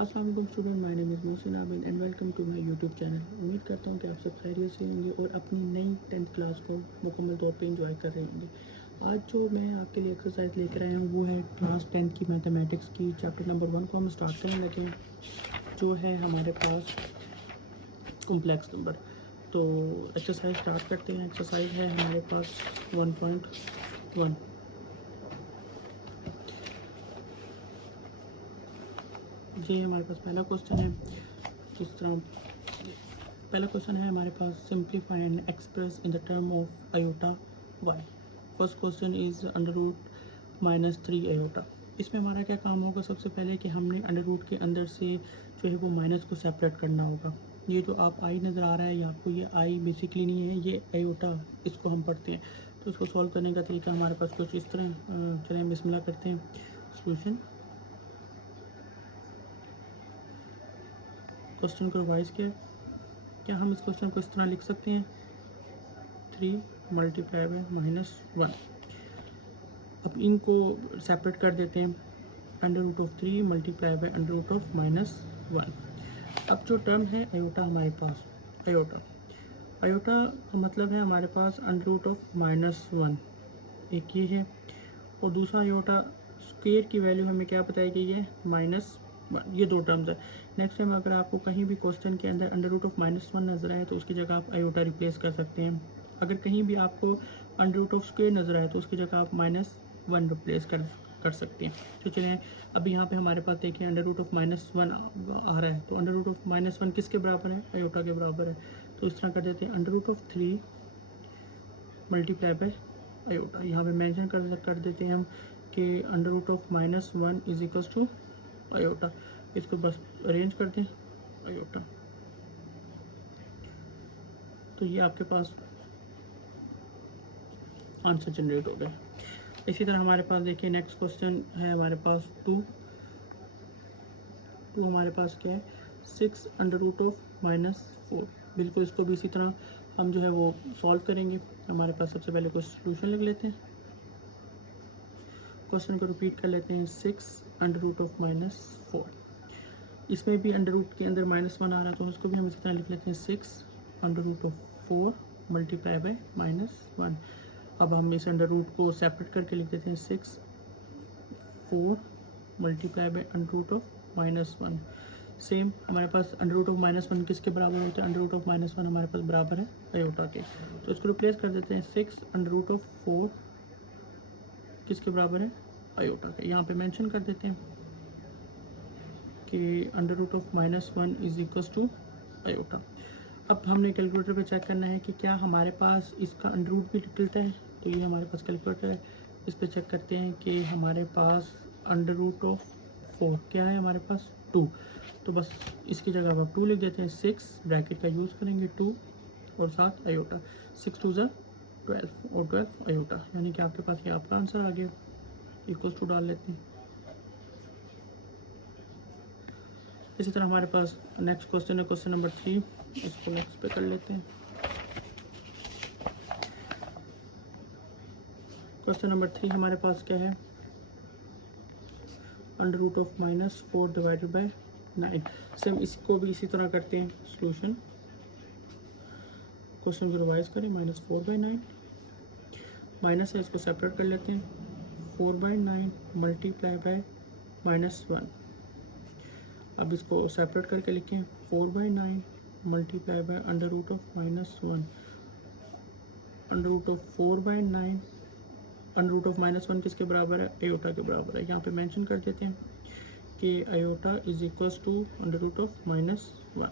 अस्सलाम वालेकुम student, my name is Mohsin Abid and welcome to my YouTube channel. उम्मीद करता हूँ कि आप सब खैरियत से होंगे और अपनी नई 10th क्लास को मुकम्मल तौर पे एंजॉय कर रहे होंगे। आज जो मैं आपके लिए एक्सरसाइज लेकर आया हूँ वो है क्लास 10th की मैथमेटिक्स की चैप्टर नंबर 1 को हम स्टार्ट करने लगे हैं, जो है हमारे पास कॉम्प्लेक्स नंबर। तो एक्सरसाइज स्टार्ट करते हैं। एक्सरसाइज है हमारे पास 1.1। ये हमारे पास पहला क्वेश्चन है। जिस तरह पहला क्वेश्चन है हमारे पास, simplify and express in the term of iota Y. First question is under root -3 iota. इसमें हमारा क्या काम होगा, सबसे पहले कि हमने अंडर रूट के अंदर से जो है वो माइनस को सेपरेट करना होगा। ये जो आप आई नज़र आ रहा है, ये आपको ये आई बेसिकली नहीं है, ये आयोटा, इसको हम पढ़ते हैं। तो इसको सॉल्व करने का तरीका हमारे पास कुछ इस तरह, चलें हम बिस्मिल्लाह करते हैं। सोल्यूशन, क्वेश्चन को रिवाइज किया। क्या हम इस क्वेश्चन को इस तरह लिख सकते हैं, 3 मल्टीप्लाई बाय -1। अब इनको सेपरेट कर देते हैं, under root of 3 multiply by under root of -1। अब जो टर्म है आयोटा हमारे पास, आयोटा आयोटा का मतलब है हमारे पास अंडर रूट ऑफ -1, एक ये है, और दूसरा आयोटा स्क्वेयर की वैल्यू हमें क्या बताई गई है, -1। ये दो टर्म्स है। नेक्स्ट टाइम अगर आपको कहीं भी क्वेश्चन के अंदर अंडर रूट ऑफ -1 नज़र आए तो उसकी जगह आप आयोटा रिप्लेस कर सकते हैं। अगर कहीं भी आपको अंडर रूट ऑफ स्क्वेयर नज़र आए तो उसकी जगह आप -1 रिप्लेस कर सकते हैं। तो चलिए अब यहाँ पे हमारे पास देखिए अंडर रूट ऑफ -1 आ रहा है, तो अंडर रूट ऑफ -1 किसके बराबर है, आयोटा के बराबर है। तो इस तरह कर देते हैं, under root of 3 multiply by iota. यहाँ पे मेंशन कर देते हैं हम कि under root of -1 is equals to iota. इसको बस अरेंज कर दें, आयोटा। तो ये आपके पास आंसर जनरेट हो गया। इसी तरह हमारे पास देखिए नेक्स्ट क्वेश्चन है हमारे पास 2 हमारे पास क्या है, 6 अंडर रूट ऑफ -4। बिल्कुल इसको भी इसी तरह हम जो है वो सॉल्व करेंगे। हमारे पास सबसे पहले कोई सोल्यूशन लिख लेते हैं, क्वेश्चन को रिपीट कर लेते हैं, 6 अंडर रूट ऑफ -4। इसमें भी अंडर रूट के अंदर -1 आ रहा है, तो उसको भी हम इसी तरह लिख लेते हैं, 6 under root of 4 multiply by -1। अब हम इस अंडर रूट को सेपरेट करके लिख देते हैं, 6 4 multiply by under root of -1। Same हमारे पास अंडर रूट ऑफ -1 किसके बराबर होता है, अंडर रूट ऑफ -1 हमारे पास बराबर है आयोटा के। तो इसको रिप्लेस कर देते हैं, 6 अंडर रूट ऑफ 4 किसके बराबर है, आयोटा के। यहाँ पे मेंशन कर देते हैं कि under root of -1 is equals to iota. अब हमने कैलकुलेटर पे चेक करना है कि क्या हमारे पास इसका अंडर रूट भी निकलता है। तो ये हमारे पास कैलकुलेटर है, इस पर चेक करते हैं कि हमारे पास अंडर रूट ऑफ 4 क्या है, हमारे पास 2। तो बस इसकी जगह आप 2 लिख देते हैं, 6 ब्रैकेट का यूज़ करेंगे, 2 और साथ आयोटा, 6 2 12 और 12 आयोटा, यानी कि आपके पास ये आपका आंसर आ गया। इक्वल्स टू डाल लेते हैं। इसी तरह हमारे पास नेक्स्ट क्वेश्चन है, क्वेश्चन नंबर 3। इसको नेक्स्ट पे कर लेते हैं। क्वेश्चन नंबर 3 हमारे पास क्या है, under root of -4 divided by 9। Same इसको भी इसी तरह करते हैं सोल्यूशन। क्वेश्चन को रिवाइज करें, -4/9 माइनस है, इसको सेपरेट कर लेते हैं, 4/9 मल्टीप्लाई बाय -1। अब इसको सेपरेट करके लिखें, 4/9 multiply by under root of -1। Under root of 4/9 under root of -1 किसके बराबर है, आयोटा के बराबर है। यहाँ पे मेंशन कर देते हैं कि iota is equals to under root of -1।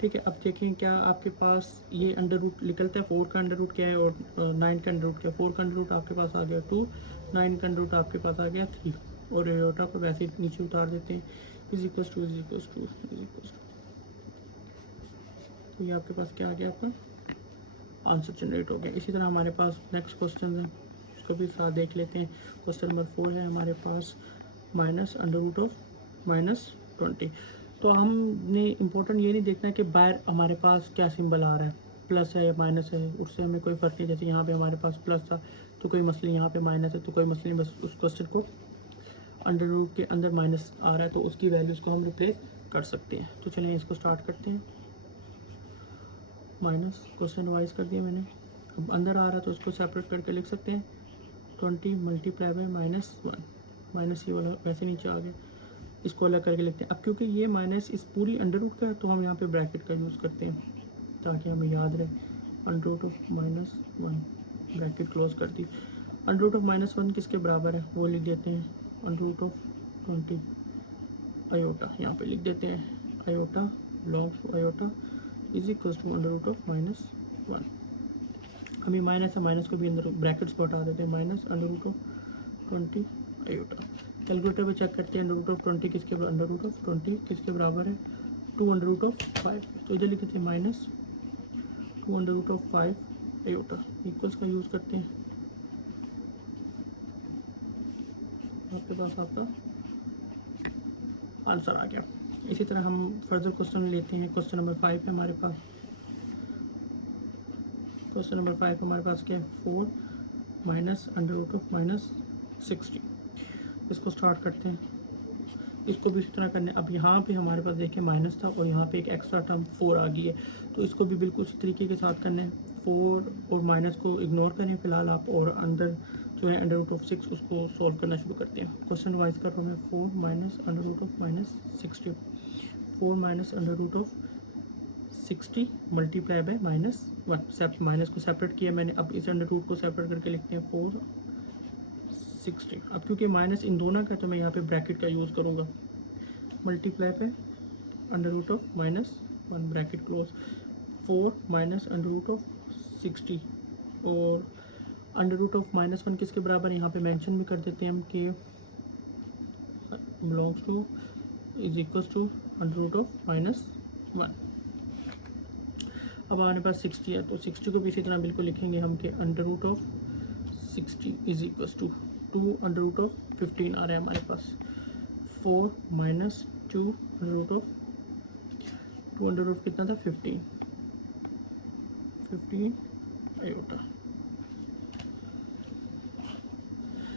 ठीक है, अब देखें क्या आपके पास ये अंडर रूट निकलता है, 4 का अंडर रूट क्या है और 9 का अंडर रूट क्या है। 4 का अंडर रूट आपके पास आ गया 2, 9 का अंडर रूट आपके पास आ गया 3, और आयोटा को वैसे ही नीचे उतार देते हैं, is equals to is equals to is equals to. तो ये आपके पास क्या आ गया, आपका आंसर जनरेट हो गया। इसी तरह हमारे पास नेक्स्ट क्वेश्चन है, उसको भी साथ देख लेते हैं। क्वेश्चन नंबर 4 है हमारे पास, माइनस अंडर रूट ऑफ -20। तो हमने इम्पोर्टेंट ये नहीं देखना कि बाहर हमारे पास क्या सिंबल आ रहा है, प्लस है या माइनस है, उससे हमें कोई फ़र्क नहीं। जैसे यहाँ पे हमारे पास प्लस था तो कोई मसले, यहाँ पे माइनस है तो कोई मसले नहीं, बस उस क्वेश्चन को अंडर रूट के अंदर माइनस आ रहा है तो उसकी वैल्यूज़ को हम रिप्लेस कर सकते हैं। तो चलिए इसको स्टार्ट करते हैं। माइनस क्वेश्चन वाइज कर दिया मैंने। अब अंदर आ रहा है तो उसको सेपरेट करके लिख सकते हैं 20 मल्टीप्लाई बाई -1, माइनस ये वाला वैसे नीचे आ गया, इसको अलग करके लिखते हैं। अब क्योंकि ये माइनस इस पूरी अंडर रूट का है तो हम यहाँ पे ब्रैकेट का यूज़ करते हैं ताकि हमें याद रहे। Under root of -1 bracket close कर दी। अंडर रूट ऑफ -1 किसके बराबर है वो लिख देते हैं अंडर रूट ऑफ 20 आयोटा, यहाँ पे लिख देते हैं iota belongs to iota is equal to under root of -1। अभी माइनस है, माइनस को भी अंदर ब्रैकेट्स को हटा देते हैं, minus under root of 20 iota. Calculator पे चेक करते हैं अंडर रूट ऑफ 20 किसके अंडर रूट ऑफ 20 किसके बराबर है 2 अंडर रूट ऑफ 5। तो इधर लिख देते हैं minus 2 under root of 5 iota equals का यूज़ करते हैं। आपके पास आपका आंसर आ गया। इसी तरह हम फर्दर क्वेश्चन लेते हैं। क्वेश्चन नंबर 5 है हमारे पास। क्वेश्चन नंबर 5 हमारे पास क्या है 4 माइनस अंडर रूट ऑफ -60। इसको स्टार्ट करते हैं। इसको भी इसी तरह करने। अब यहाँ पे हमारे पास देखिए माइनस था और यहाँ पे एक एक्स्ट्रा टर्म 4 आ गई है तो इसको भी बिल्कुल उसी तरीके के साथ करना है। 4 और माइनस को इग्नोर करें फिलहाल आप, और अंदर जो है अंडर रूट ऑफ 6 उसको सॉल्व करना शुरू करते हैं। क्वेश्चन वाइज कर रहा हूँ मैं 4 minus under root of -60, 4 minus under root of 60 multiply by -1। Minus को सेपरेट किया मैंने, अब इस अंडर रूट को सेपरेट करके लिखते हैं 460। अब क्योंकि माइनस इन दोनों का तो मैं यहाँ पे ब्रैकेट का यूज़ करूँगा, मल्टीप्लाई पे under root of -1 bracket close. 4 minus under root of 60 और अंडर रूट ऑफ -1 किसके बराबर है यहाँ पे मेंशन भी कर देते हैं हम कि belongs to is equal to under root of -1। अब हमारे पास 60 है तो 60 को भी इसी तरह बिल्कुल लिखेंगे हम कि under root of 60 is equal to 2 under root of 15 आ रहा है हमारे पास। 4 minus 2 under root of 2 under root कितना था 15 आयोटा।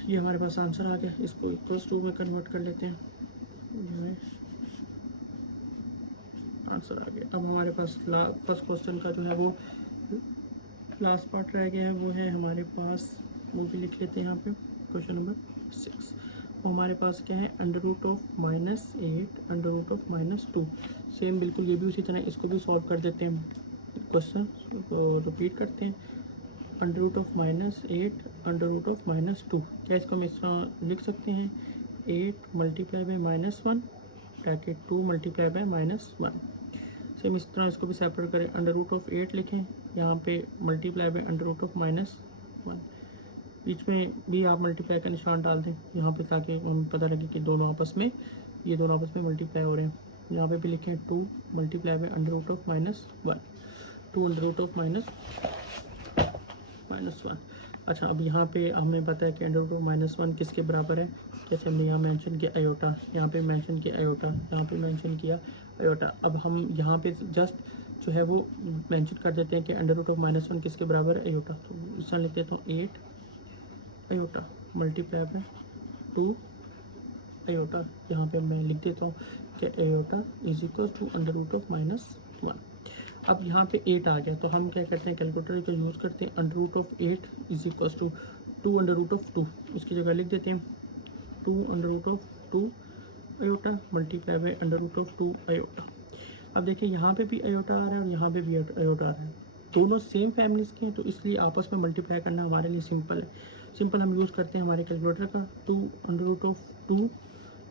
ये हमारे पास आंसर आ गया। इसको इक्वल्स टू में कन्वर्ट कर लेते हैं, ये आंसर आ गया। अब हमारे पास फर्स्ट क्वेश्चन का जो है वो लास्ट पार्ट रह गया है, वो है हमारे पास, वो भी लिख लेते हैं यहाँ पे क्वेश्चन नंबर 6। वो हमारे पास क्या है under root of -8 under root of -2। Same बिल्कुल ये भी उसी तरह, इसको भी सॉल्व कर देते हैं। क्वेश्चन को रिपीट करते हैं under root of -8 under root of -2। क्या इसको हम इस तरह लिख सकते हैं 8 multiply by -1 bracket 2 multiply by -1। Same इस तरह इसको भी सेपरेट करें, अंडर रूट ऑफ 8 लिखें यहाँ पे multiply by under root of -1। बीच में भी आप मल्टीप्लाई का निशान डाल दें यहाँ पे ताकि हमें पता लगे कि दोनों आपस में, ये दोनों आपस में मल्टीप्लाई हो रहे हैं। यहाँ पे भी लिखें 2 multiply by under root of -1, 2 under root of -1। अच्छा, अब यहाँ पे हमें पता है कि अंडर रूट ऑफ -1 किसके बराबर है। जैसे हमने यहाँ मेंशन किया आयोटा, यहाँ पे मेंशन किया आयोटा, यहाँ पे मेंशन किया आयोटा। अब हम यहाँ पे जस्ट जो है वो मेंशन कर देते हैं कि अंडर रूट ऑफ -1 किसके बराबर है आयोटा। तो इस तरह लिख देता हूँ 8 आयोटा मल्टीप्लाई बाय 2 आयोटा। यहाँ पे मैं लिख देता हूँ कि iota is equal to under root of -1। अब यहाँ पे 8 आ गया तो हम क्या करते हैं कैलकुलेटर का यूज़ करते हैं। Under root of 8 is equal to 2 under root of 2, इसकी जगह लिख देते हैं 2 under root of 2 iota multiply by under root of 2 iota. अब देखिए यहाँ पे भी आयोटा आ रहा है और यहाँ पे भी आयोटा आ रहा है, दोनों सेम फैमिलीज के हैं तो इसलिए आपस में मल्टीप्लाई करना हमारे लिए सिंपल है। सिंपल हम यूज़ करते हैं हमारे कैलकुलेटर का 2 अंडर रूट ऑफ 2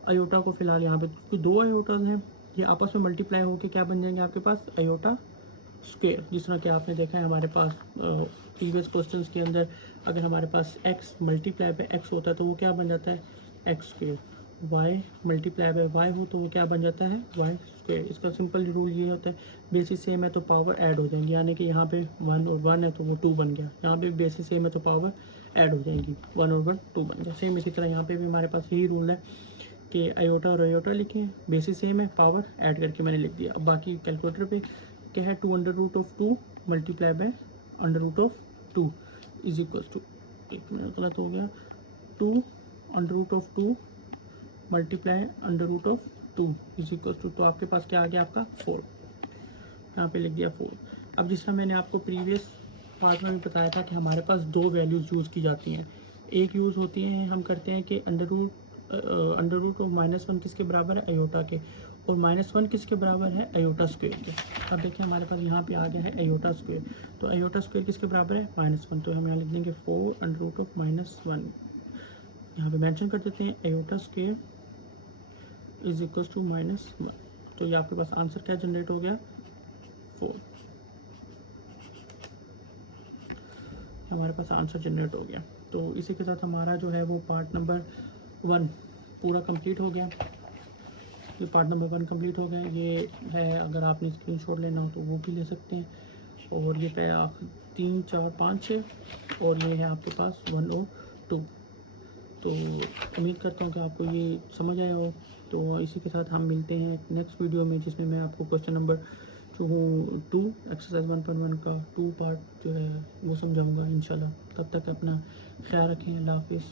आयोटा को फिलहाल यहाँ पे 2 आयोटाज हैं, ये आपस में मल्टीप्लाई होकर क्या बन जाएंगे आपके पास आयोटा स्क्वायर। जिस तरह कि आपने देखा है हमारे पास प्रीवियस क्वेश्चंस के अंदर, अगर हमारे पास x मल्टीप्लाई बाय x होता है तो वो क्या बन जाता है x square, y multiply by y हो तो वो क्या बन जाता है y स्क्वायर। इसका सिंपल रूल ये होता है बेसिस सेम है तो पावर ऐड हो जाएंगी, यानी कि यहाँ पे 1 और 1 है तो वो 2 बन गया, यहाँ पे बेसिस सेम है तो पावर ऐड हो जाएंगी, 1 और 1 2 बन गया। सेम इसी तरह यहाँ पे भी हमारे पास यही रूल है कि आयोटा और आयोटा लिखें, बेसिस सेम है, पावर ऐड करके मैंने लिख दिया। अब बाकी कैलकुलेटर पे क्या है 2 under root of 2 multiply by under root of 2 is equal to, एक मिनट गलत हो गया, 2 under root of 2 multiply under root of 2 is equal to, तो आपके पास क्या आ गया आपका 4, यहाँ पे लिख दिया 4। अब जिस तरह मैंने आपको प्रीवियस पार्ट में भी बताया था कि हमारे पास दो वैल्यूज़ यूज़ की जाती हैं। एक यूज़ होती है, हम करते हैं कि अंडर रूट ऑफ -1 किसके बराबर है, अयोटा के, और -1 किसके बराबर है, अयोटा स्क्वायर के। अब देखिए हमारे पास यहाँ पे आ गया है अयोटा स्क्वायर, तो अयोटा स्क्वायर किसके बराबर है, -1, तो हम यहाँ लिख देंगे 4 अंडर रूट ऑफ -1, यहाँ पे मेंशन कर देते हैं iota square is equal to -1। तो ये आपके पास आंसर क्या जनरेट हो गया, 4, हमारे पास आंसर जनरेट हो गया। तो इसी के साथ हमारा जो है वो पार्ट नंबर 1 पूरा कंप्लीट हो गया। ये पार्ट नंबर 1 कंप्लीट हो गया। ये है, अगर आपने स्क्रीनशॉट लेना हो तो वो भी ले सकते हैं। और ये पे आप 3, 4, 5 है, और ये है आपके पास 1 और 2। तो उम्मीद करता हूँ कि आपको ये समझ आया हो। तो इसी के साथ हम मिलते हैं नेक्स्ट वीडियो में, जिसमें मैं आपको क्वेश्चन नंबर जो 2 एक्सरसाइज 1.1 का 2 पार्ट जो है वो समझाऊंगा इंशाल्लाह। तब तक अपना ख्याल रखें। अल्लाह हाफिज़।